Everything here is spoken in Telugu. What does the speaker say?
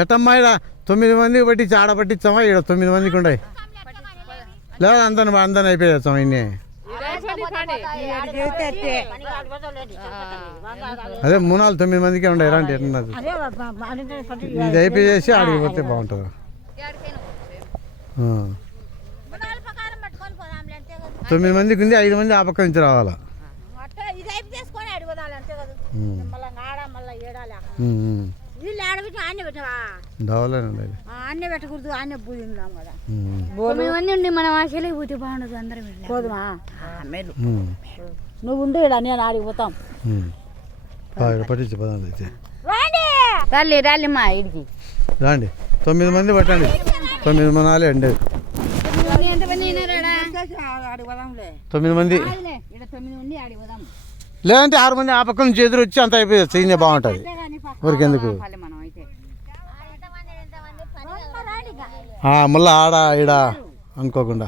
ఎట్టమ్మా ఇక్కడ 9 మందికి పట్టించి ఆడ పట్టించామా? ఇక్కడ 9 మందికి ఉండే లేదా అందరిని అయిపోయాం ఇన్ని. అదే 3-9 మందికే ఉండే ఎలాంటి ఎట్టున్నది. ఇది అయిపోయేసి ఆడికి పోతే బాగుంటుంది. 9 మందికి ఉంది, 5 మంది ఆ పక్క నుంచి రావాలా. డవలేనండి అన్నీ పెట్టకూడదు, అన్నీ పూజిందాం కదా. 9 మంది ఉండి మనం ఆశలకి పోతే బాగుండదు. అందరం పోదుమా నువ్వు ఉండు, ఇక్కడ నేను ఆడికి పోతాం. పట్టించి పదండి అయితే రాలి రాలిమ్మా ఇడికి రండి. 9 మంది పట్టండి. 9 మనాలే అండి. 9 మంది లేదంటే 6 మంది ఆ పక్క నుంచి ఎదురు వచ్చి అంత అయిపోయి చేయనే బాగుంటుంది. ఊరికెందుకు మళ్ళీ ఆడ ఈడ అనుకోకుండా